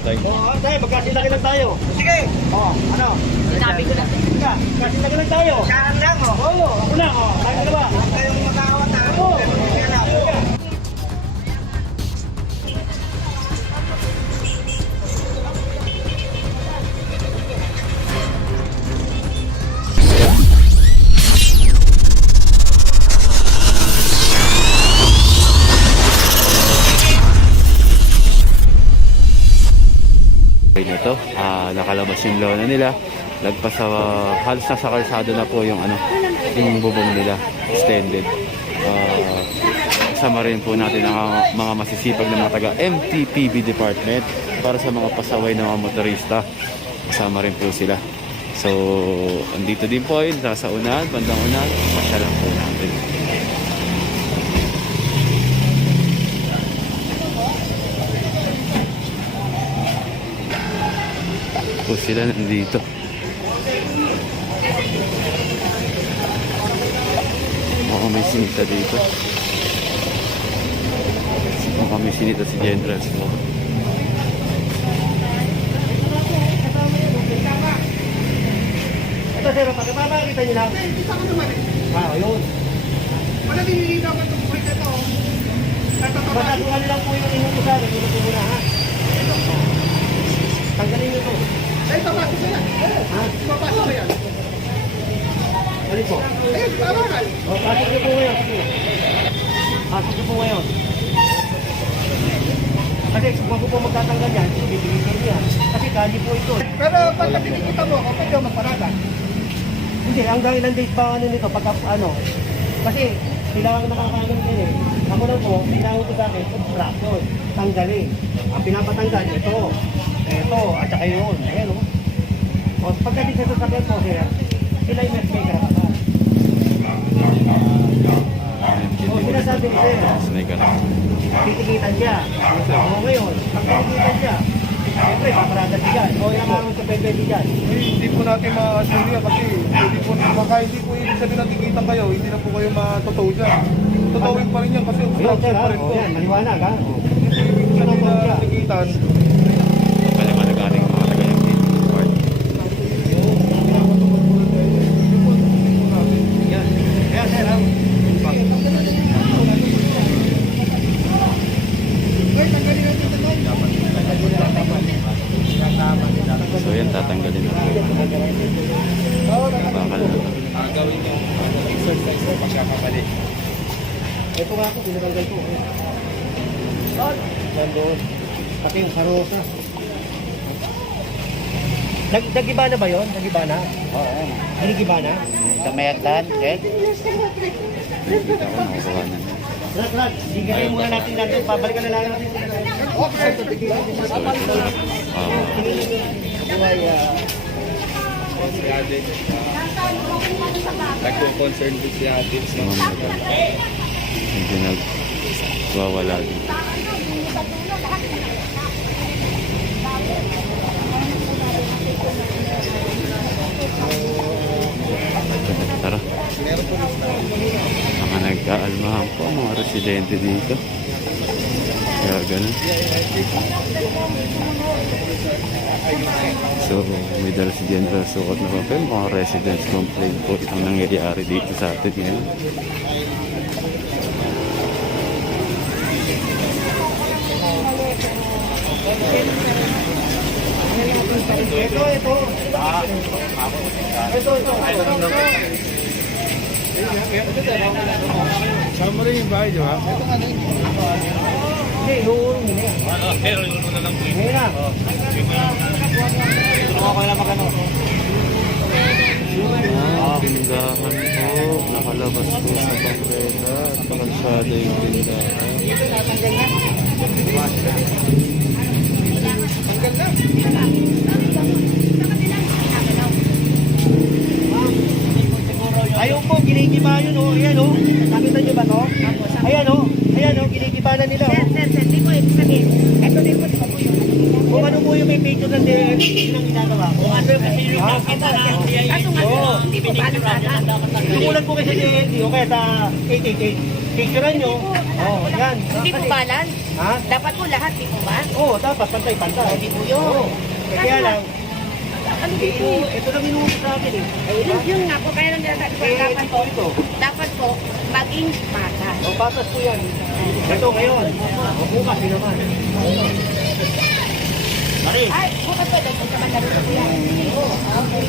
Oo, tayo, magkasilaki lang tayo. Sige. Oo, ano? Sinabi ko na. Sige, magkasilaki lang tayo. Saan lang, oh. Oo, ako lang, oh. Tayo ka na ba? Huwag kayong mag-aawat, ha? Oo. Kaya lang. na to, nakalabas yung lona nila, lagpas sa halos nasa kalsada na po yung yung bubong nila extended. Kasama rin po natin ang mga masisipag na mga taga MTPB department para sa mga pasaway ng mga motorista, kasama rin po sila. So andito din po yun sa unahan, bandang unahan, pasya lang po natin. Po sila nandito. May sinita dito. May sinita si General. Ito, sir, pagkapapakita nyo lang. Yun. Wala din nilinaw ka itong break na ito. Basta kung ano lang po yung inutusan, yung po muna, ha? Tanggalin nyo to. Ay, papasok na yan. Ha? Papasok na yan. Ano po? Ayun, parangal. O, pasok nyo po ngayon. Sige. Pasok nyo po ngayon. Kasi kung ako po magtatanggal yan, bibigyan ko yan. Kasi kali po ito. Pero pagka tinikita mo, kapag yung magparagal. Hindi, hanggang ilang days pa ano nito, pagka ano. Kasi kailangan nakakaano din eh. Ako lang po, kailangan ko sa akin, subtraction, tanggalin. Ang pinapatanggal, ito, at saka yun. Ayan o. O, pagdating sa sasakyan po, sir, sila yung may karapatan. O, sinasabi ko, sir, titikitan siya. O, ngayon, pag titikitan siya, siyempre, paparada siya dyan. O, yung mga sa pwede dyan. Hindi po natin ma-assume yan kasi baka hindi po ibig sabihin na tikitan kayo, hindi na po kayo matotoo dyan. Totooin pa rin yan kasi Ayun, sir, obstruction ha? pa rin O, po. yan, maliwanag, ha? O. Hindi po ibig sabihin na tikitan. Paliwanag ating mga taga MTPB department. Yan. Ayan, sir, ha? So yan, tatanggalin natin. Bakal na to. Ito nga ako, pinatanggal ko. Nandun. Pati yung karosa. Nagiba na ba yun? Nagiba na? Oo. Nagiba na? Kamayagdan, eh? Nakita ko, nakukuha na. Rat, digilin muna natin natin. Pabalikan na lang natin. Nagko-concern din si ate. Hindi nagwawala din. Tara. Mga nagkaalmahan po ang mga residente dito. Kaya ganun. So, may dala si General sukat na papel. Mga residents complain po itong nangyayari dito sa atin ngayon. Ito. Saan mo rin yung bahay, di ba? Hindi, iuurong nila yan. Pero yung na lang po. Ngayon na. Ako na magano. Tindahan po. Nakalabas po sa Pampleta at pakalsada yung tindahan. Ayun po, ginigiba yun o. Ayan o. Nakita nyo ba to? Ayan o, ginigiba na nila o. Sir, di ko ibig sabihin. Ito din po, di ba po yun? Kung ano po yung may picture ng DLG, yun ang ginagawa ko. Ano kasi yung Kaso nga, hindi po ba alam lahat? tumulan po kayo sa DLG o kaya sa 888. Picturean nyo. Oh, yan. Hindi po balance. Ha? Dapat po lahat, di po ba? Oo, dapat pantay-pantay. Hindi po yun. Oo. Kaya lang, Ano dito eh? ito lang inuusap sa akin eh. Yun nga po, kaya lang dapat po, dapat po, maging bata. O, patas po yan. Ito ngayon. O, bukas din naman. Mari. Ay, bukas po, dahil sa mandalo po yan. Okay.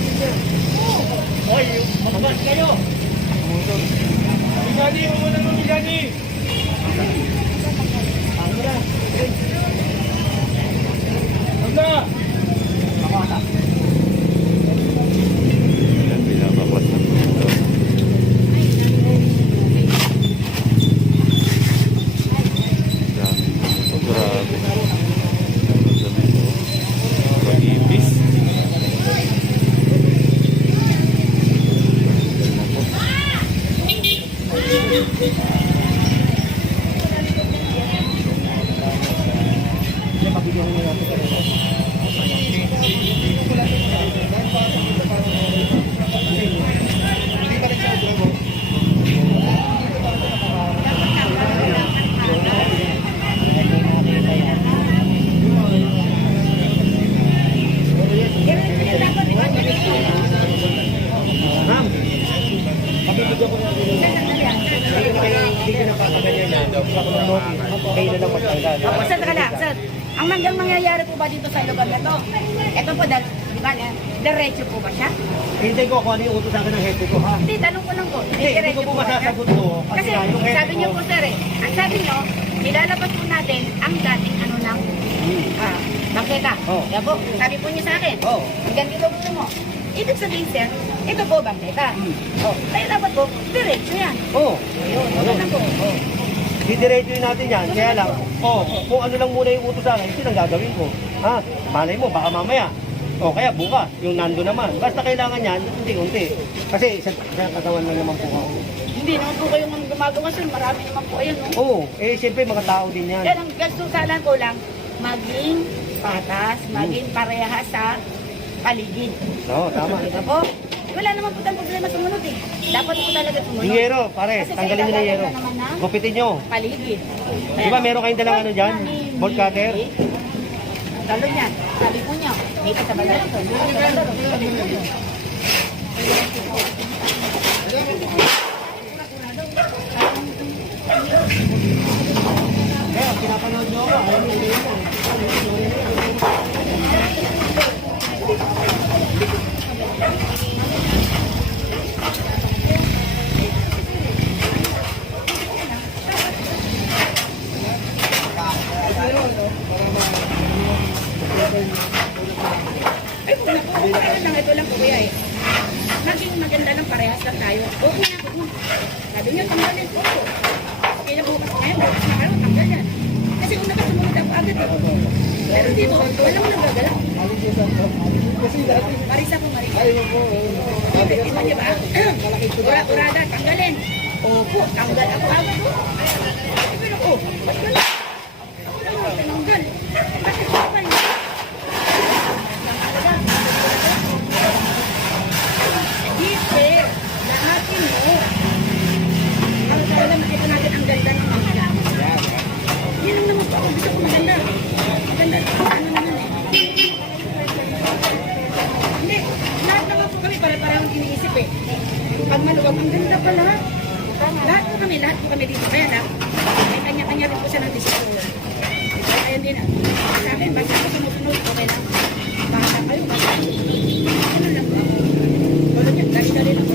Oy, magbas kayo. Migani, umuna mo, Migani. Ano na? Handa! Kamata. Ayan, pinapakwas na po ito. Dami. Oh, grabe. Ang dami po. Pag-ipis. Mabigyan mo natin kayo. Ma'am, pabibigyan ko na hindi ko napatagal yan. Ako ng notice. Kayo na lang magtanggal. Opo, sir, teka lang, sir. Ang manggang mangyayari po ba dito sa lugar na to? Ito po, di ba, diretso po ba siya? Hindi ko kung ano yung utos sa akin ng hepe ko, ha? Hindi, tanong ko lang po. Hindi ko po ba siya? masasagot to. Kasi nga, yung hepe sabi niyo ko- po, sir, ang sabi niyo, nilalabas po natin ang dating ano ng bangketa. Oh. Yan po, sabi po niya sa akin. Oh. Ang ganito po mo. Ibig sabihin, sir, ito po bangketa. Oh. Kaya dapat po, diretso yan. Oo. Ayun, ano po. Didiretso natin yan. Kaya lang, kung ano lang muna yung utos sa akin, yun ang gagawin ko. Ha? Malay mo, baka mamaya. O kaya bukas, yung nando naman. Basta kailangan yan, unti-unti. Kasi sa katawan lang naman po ako. Hindi naman po kayong gumagawa, sir. Marami naman po. Ayun, no? Oo, siyempre mga tao din yan. Kaya lang, gastusalan ko lang, maging patas, maging parehas sa paligid. Oo, tama. Ito po, wala naman po tayong problema sumunod eh. Dapat po talaga sumunod. Yung yero, pare, Kasi tanggalin nyo na yung yero. kailangan naman ng Gupitin nyo. paligid. Di ba meron kayong dalang ano dyan? Bolt cutter? Talo niyan. Sabi po niya, dito sa balay. Kaya, pinapanood nyo ako. Ayaw nyo yun. Ay, kung na po, okay lang, ito lang po kuya eh. Naging maganda lang, parehas lang tayo. Okay na po. Sabi niyo, tanggalin po. Okay na bukas ngayon, bukas na kayo, tanggal yan. Kasi kung nakasumunod ako agad eh. Pero dito, wala mo nang gagalaw. Marisa po, Marisa. Iba niya ba? Ura-urada, tanggalin. Opo, tanggal ako agad. Pero, ba't wala? Tanggal. Bakit pa ba yun? Hindi, lahatin mo. Para tayo lang makita natin ang ganda ng mga gamit. Yan ang naman po ako. Gusto ko maganda. Maganda. Ano naman eh. Hindi, lahat naman po kami para-parang iniisip eh. Pag maluwag, ang ganda pala. Lahat po kami dito. Kaya lang, may kanya-kanya rin po siya ng desisyon. Kaya din ah. Sa akin, basta ako sumusunod, okay lang. Basta kayo, basta. Ano lang po ako. Wala niya, dali-dali lang po.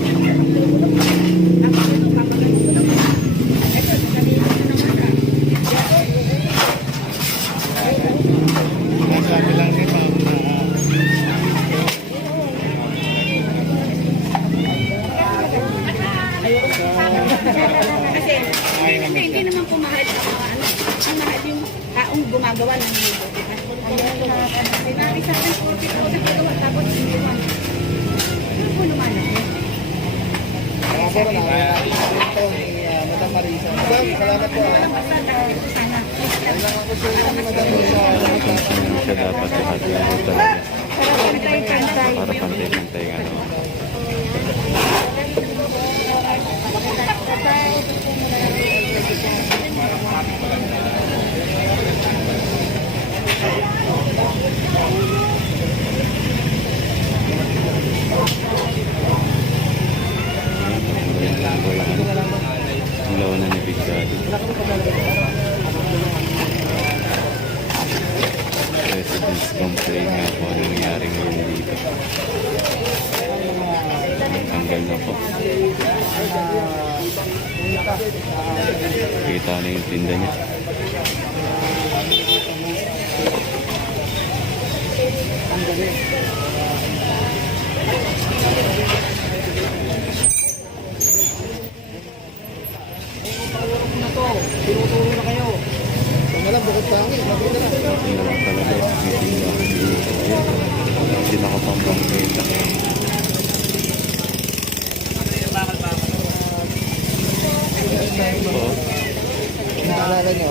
Ako ito, papagaling ko lang. Ito, sabihin ko na naman ah. Kasi, hindi naman po mahal ang mga ano. Ang mahal yung taong gumagawa ng mundo. Sinabi sa akin, 40,000 gagawa, tapos hindi naman. Ano po naman ako? Salamat po. Walang basta, dahil ito sana. Siya dapat lahat yan talaga. Para pantay-pantay nga naman. Ilaw na ni Big Daddy. Residents complain nga po ano nangyari ngayon dito. Tanggal na po. Kita na yung tinda niya. Tinuturo na kayo. Wala, bukod pa ang Hindi na lang talaga yung titinda. Hindi nakapambang benta. Oo. naalala nyo.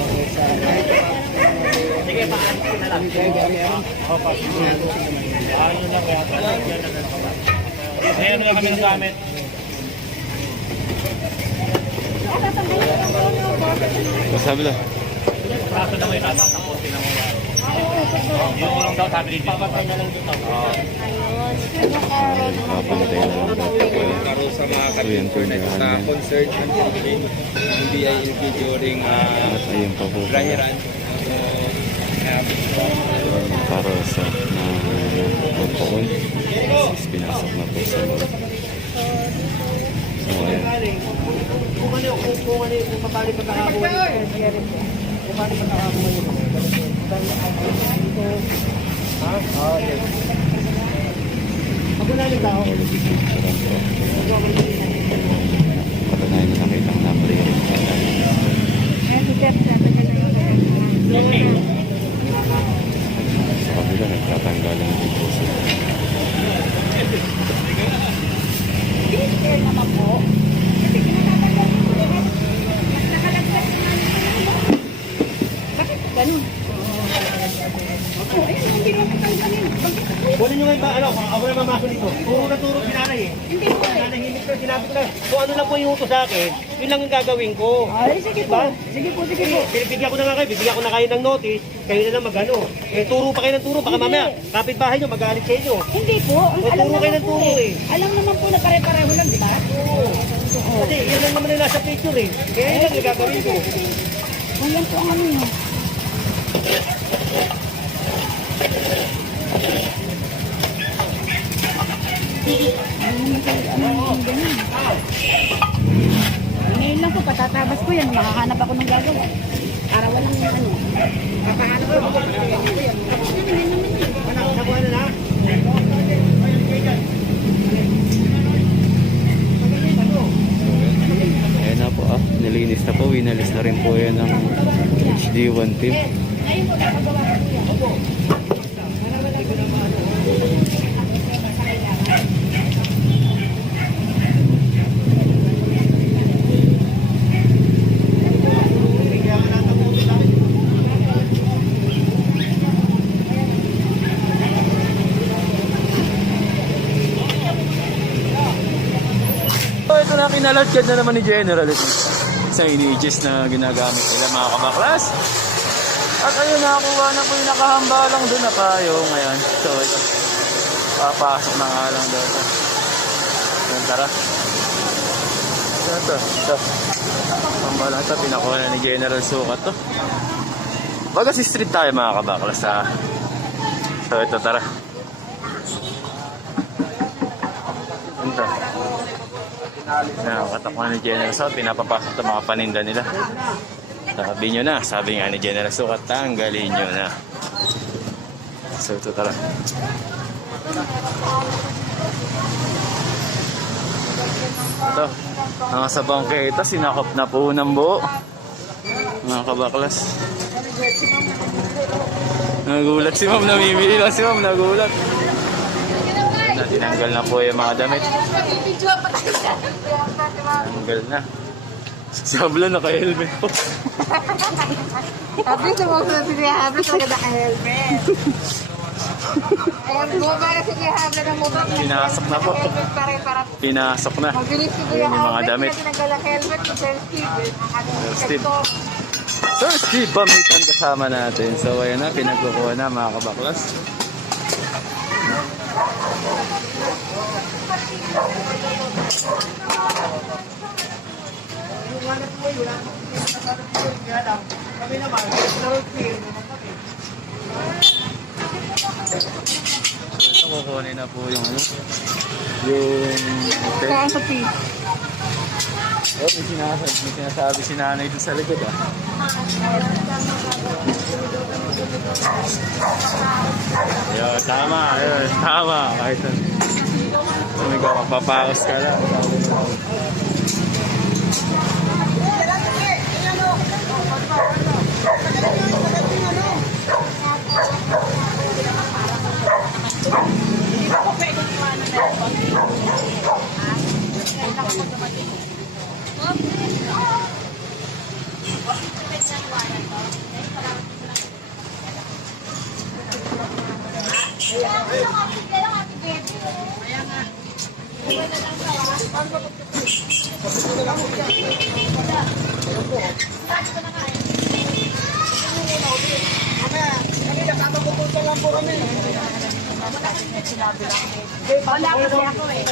Sige, paano na lang. Ayan na kami ng gamit. Masabi lang. Kaso na may tatapusin na mo yan. Yung ulang daw sabi dito. Papatay na lang dito. Kapantay na lang dapat po. Karo sa mga So yan po yung sa concert ng BILP during At ayun pa po pala. Rahiran. Para sa pagpaon. Pinasok na po sa loob. So ayan. Kung paano pagkakakuha nito. Kung paano pagkakakuha nito. Ha? Okay. Pagkakaling tao. Patunayan na nakita ang number yun. Sa kabila, nagtatanggalan ng dito sila. Ganun. Ayun, hindi naman tanggalin. Kunin nyo ngayon ba, ano, ako na mamasok nito. Turo na turo sinanay eh. Hindi po eh. Nanahimik ko, sinabi ko na, kung ano lang po yung utos sa akin, yun lang ang gagawin ko. Ay, sige po. Sige po, sige po. Bibigyan ko na nga kayo, bibigyan ko na kayo ng notice, kayo na lang magano. Eh, turo pa kayo ng turo, baka mamaya, kapitbahay nyo, magalit sa inyo. Hindi po. Ang O, alam turo kayo naman ng po turo eh. Alam naman po na pare-pareho lang, di ba? Kasi yun lang naman ang nasa picture eh. Kaya yun lang ang gagawin ko. Ayan po ang ano nyo. Ngayon lang po, patatabas ko yan. Makahanap ako ng gagawa. Para walang ano. Kakahanap ko ako. Anak, nakuha na na? Ayan na po nilinis na po. Winalis na rin po yan ng HD1 team. Ngayon po, napagawa ko po yan. Opo. Para walang Kaya nga lahat ng utos sa akin. So ito na, kinalatgad na naman ni General ito. Isang ini-adjust na ginagamit nila mga kabaklas. At ayun, nakakuha na po yung nakahamba lang doon na payong. Ayan, so ito. Papasok na nga lang doon. Ayan, tara. Ito. Hamba lang ito, pinakuha na ni General Sukat to. Baga si street tayo mga kabaklas ha. So ito, tara. Ito. Nakakatakwa ni General Sukat, pinapapasok ito mga paninda nila. Sabi nyo na, sabi nga ni General Sukat, tanggalin nyo na. So ito, tara. Ito, mga sa bangketa, sinakop na po ng buo. Mga kabaklas. Nagulat si ma'am, namimili lang si ma'am, nagulat. Ayan na, tinanggal na po yung mga damit. Tinanggal na. Si Habla naka-helmet po. Sabi sa mga sabi niya, habla talaga naka-helmet. Ayan, bumaba na si Kuya Habla ng bumaba. Pinasok na po. Helmet pa rin para Pinasok na. mabilis si Ayun Kuya yung mga Habla. damit. Hindi na tinanggal ang helmet ni Sir Steve. Sir Steve. Sir Steve Bamitan kasama natin. So ayan na, pinagkukuha na mga kabaklas. Yung hanap mo yun, ha? Hanap mo yun, kaya lang, kami naman, road clear naman kami. Ito kukunin na po yung ano. Yung Saan sa P? oh, may sinasabi si nanay doon sa likod ah. Ayun, tama, ayun, tama. Kahit sumigaw ka, papaos ka lang. Wala kasi ako eh.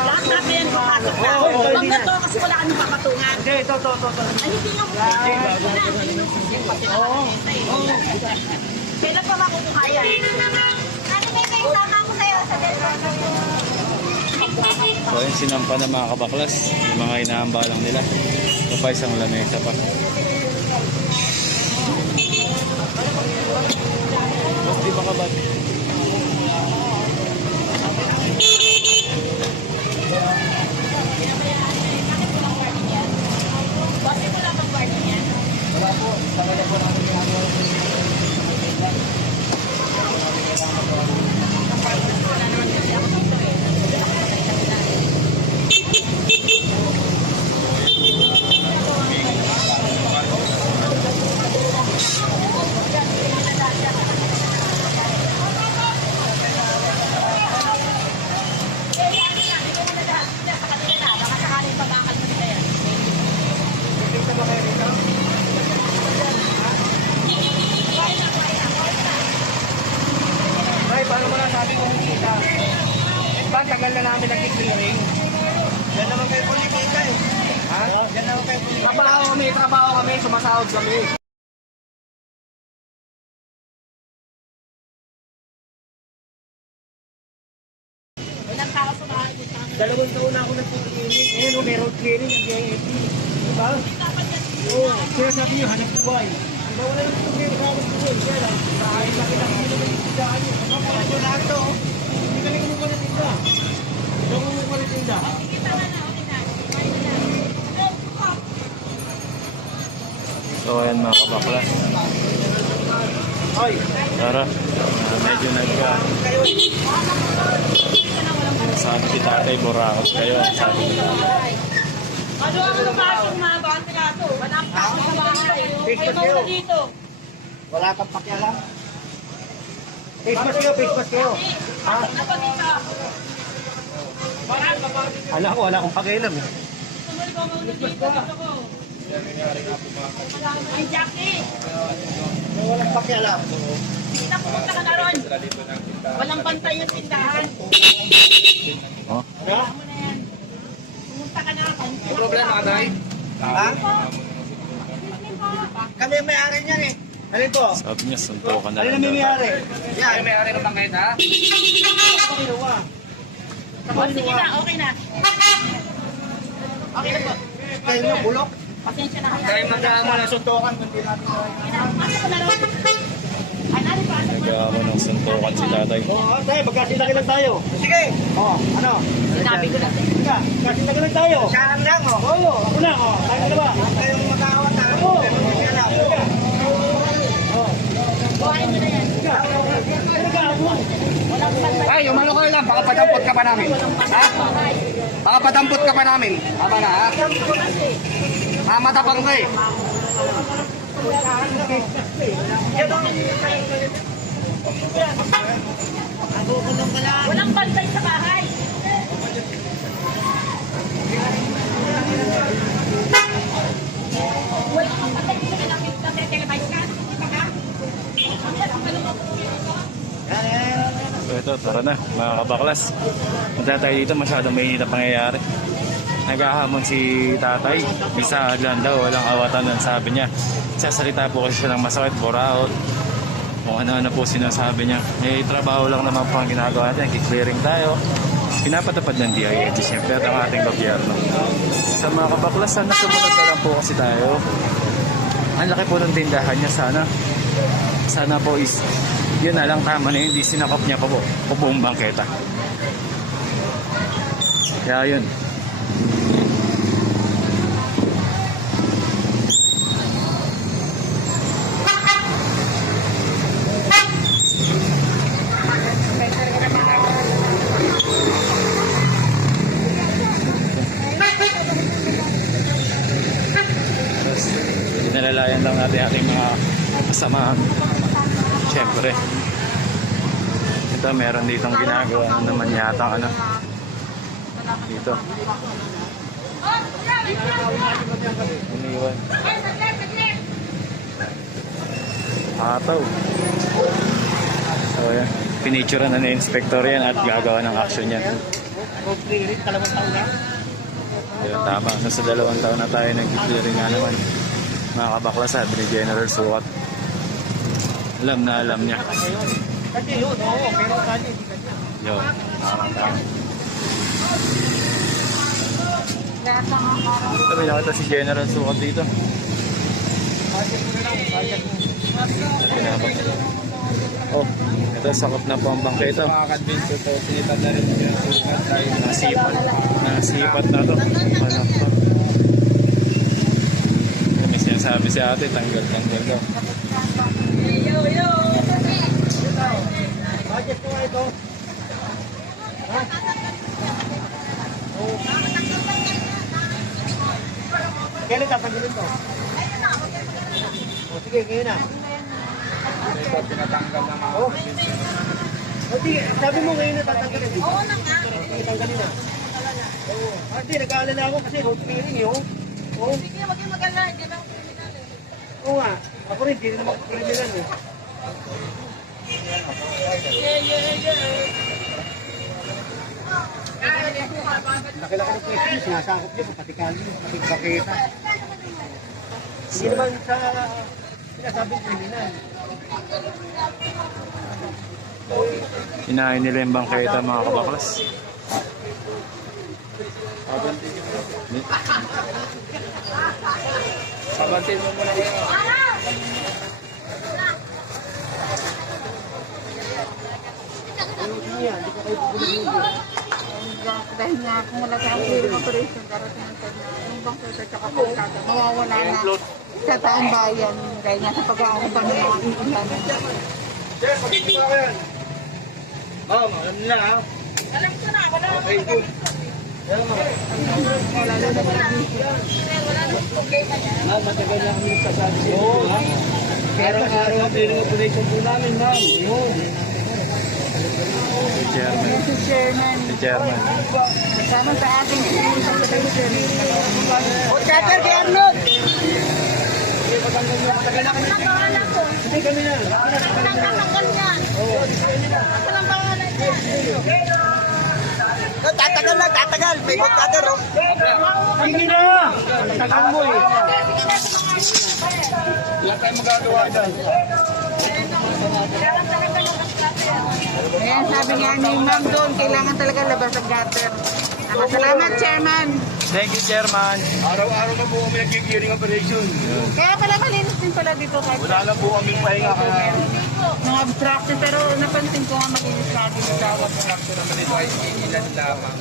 Lahat natin yan papasok na. Huwag na to kasi wala kang papatungan. Hindi, ito. Ay, hindi yung kailan pa makukuha yan? Tama ko sa'yo sa So ayun, sinampa na mga kabaklas. Yung mga inahamba lang nila. Ito pa isang lamesa pa. Mas di ba kabad? Ay, paano mo nasabi kung kita? Ba, tagal na namin nag-clearing. Yan naman kayo kumikita eh. Ha? Yan naman kayo kumikita. Trabaho kami, sumasahod kami. Ilang tao sa bahay ko sa 2 taon na ako nag-clearing. Ngayon, may road clearing ang DIFT. Diba? Oo, kaya sabi nyo, hanap buhay. Diba, wala naman itong clearing ako sa buhay. Kaya lang, kahit nakita ko naman yung tindahan nyo. Kapag ko lahat to, hindi kami kumukuha ng tinda. Hindi ako kumukuha ng tinda. So ayan mga kabaklas. Ay, Tara, medyo sabi si tatay, Boracos kayo. Sabi ni tatay. ano ang lumasok mga bante ka to? Walang tao sa bahay. Kayo muna dito. wala kang pakialam. Face mask kayo. Ha? Alam ko, wala akong pakialam eh. Tumuli ko muna dito. Ay, Jackie. Walang pakialam. Kita pumunta ka na ron. Walang bantay yung tindahan. Oh, Ha? Pumunta ka na. May problema ka tayo? Ha? Kami ang may-ari niyan eh. Ano ito? sabi niya, suntukan na Ano lang na may daw. may-ari? Yan. May may-ari ng bangkay ha? Ako kinuha. O, sige na, okay na. Okay na po. Kayo na bulok. Pasensya na kayo. Kayo magkakaroon ng suntukan. Kundi natin. Ano ko na ron? Ano pa? Nagkakaroon ng suntukan si tatay. Oo, tayo. Magkasindagan lang tayo. Sige. Oo, ano? Sinabi ko na. Sige, magkasindagan lang tayo. Saan lang, oh. Oo, ako na, oh. Tayo na ba? Kayong mag-aawat ha. Oo. Buhayin mo na yan. Sige. Walang bantay. Ay, umano ka lang, baka padampot ka pa namin. Walang bantay. Baka padampot ka pa namin. Tama na ha? Mamatapang ka eh. Walang bantay sa bahay. Walang bantay sa televised ka. So ito, tara na mga kabaklas. Punta tayo dito, masyadong mainit ang pangyayari. Naghahamon si tatay. Bisa aglan daw, walang awatan nun, sabi niya. Sasalita po kasi siya ng masakit, buraot. Kung ano-ano po sinasabi niya. Eh, trabaho lang naman po ang ginagawa natin. Kiklearing tayo. Pinapatupad ng DILG siyempre at ang ating gobyerno. Sa mga kabaklas, sana sumunod na lang po kasi tayo. Ang laki po ng tindahan niya, sana po is yun na lang, tama na yun, hindi sinakop niya pa po buong bangketa. Kaya yun. Tapos, nalalayan lang natin ating mga kasamahan. Siyempre. Ito, meron ditong ginagawa naman yata dito. Iniwan. Ataw. So, yan. Pinicture na ni Inspector yan at gagawa ng action yan. Ayun, tama. Nasa 2 taon na tayo nag-clearing nga naman. Mga kabaklas, sabi ni General Sukat. Alam na alam niya. Kasi yun, oo. Pero kanya, hindi kanya. Yun. Tama. Ito, may nakita si General Sukat dito. Oh, ito, sakop na po ang bangketa. Makakadvince po, sinipad na rin yung sukat tayo. Nasipat na to. Wala pa. May sinasabi si ate, tanggal daw. Budget ko nga ito. Ha? Oo. Kailan tatanggalin to? O sige, ngayon na. Ito, pinatanggal na mga O sige, sabi mo ngayon na tatanggalin. Oo na nga. Sige, tanggalin na. Oo. Ate, nag-aalala ako kasi road clearing yun. Oo. Sige, wag yung mag-alala. Hindi lang kriminal eh. Oo nga. Ako rin, hindi rin naman kriminal eh. Laki-laki ng question, sinasakop niya, pati kali, pati baketa. Hindi naman sa sinasabing kriminal. Inahin nila yung bangketa, mga kabaklas. Sabantin mo muna kayo. Ayusin niya, hindi ko kayo pupulong. Dahil nga kung wala sa clearing operation, darating ang time na yung bangketa tsaka pagkata, mawawala na sa taong bayan dahil nga sa pag-aarapan ng mga iilanan. Sir, magkikita ko yan. Oo, alam nila ha. Alam ko na, wala na. Thank you. Wala na Wala na problema niya. Matagal na kami nagsasabi sa inyo, ha? Araw-araw ang clearing operation po namin, ma'am. Yun. Si Chairman. si Chairman. Si Chairman. Kasama sa ating clearing operation. O, Chatter, kay Arnold! Ang pangalan ko. Hindi kami na. Ang tatanggal niya. Ako lang pangalan niya. Tatagal. May good cutter, oh. Sige na! Tagal mo eh. Wala tayong magagawa dyan. Ayan, sabi nga ni Ma'am doon, kailangan talaga labas ang gutter. Salamat, Chairman. Thank you, Chairman. Araw-araw na po kami nag-clearing operation. Kaya pala malinis din pala dito kahit Wala na po kami pahinga kaya mga obstruction, pero napansin ko nga malinis na din sa tawag. Ito ay ilan lamang.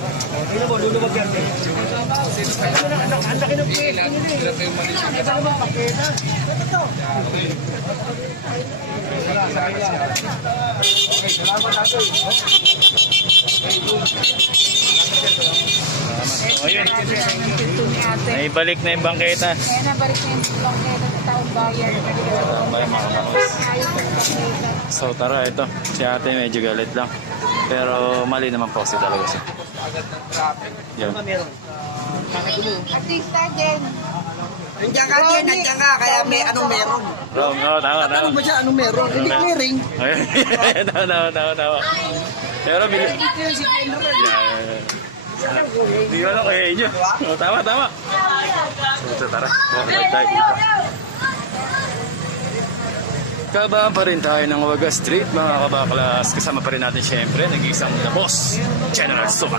Tingnan mo, luluwag yan eh. Ang laki ng pwesto nila eh. Sila tayong malis. Ang laki ng paketa. Okay, salamat natin. Salamat. salamat. O yun, Marami na ng pito ni ate. naibalik na yung bangketa. Kaya nabalik na yung bangketa sa taong bayan. Bye mga kabakos. Ayos yung bangketa. So tara, ito. Si ate medyo galit lang. Pero mali naman po kasi talaga siya. Yan. Meron. Artista din. Nandiyan ka, Jen, nandiyan ka. Kaya may anong meron. Wrong, tama, tama. Tanong mo siya, anong meron? Hindi may ring. Ayun, tama. Pero bilis. Dito yung si Jen naman. Hindi ko alam kaya inyo. Oh, tama. So tara, okay tayo dito. Kabaan pa rin tayo ng Waga Street mga kabaklas. Kasama pa rin natin syempre, nag-iisang na boss, General Sukat.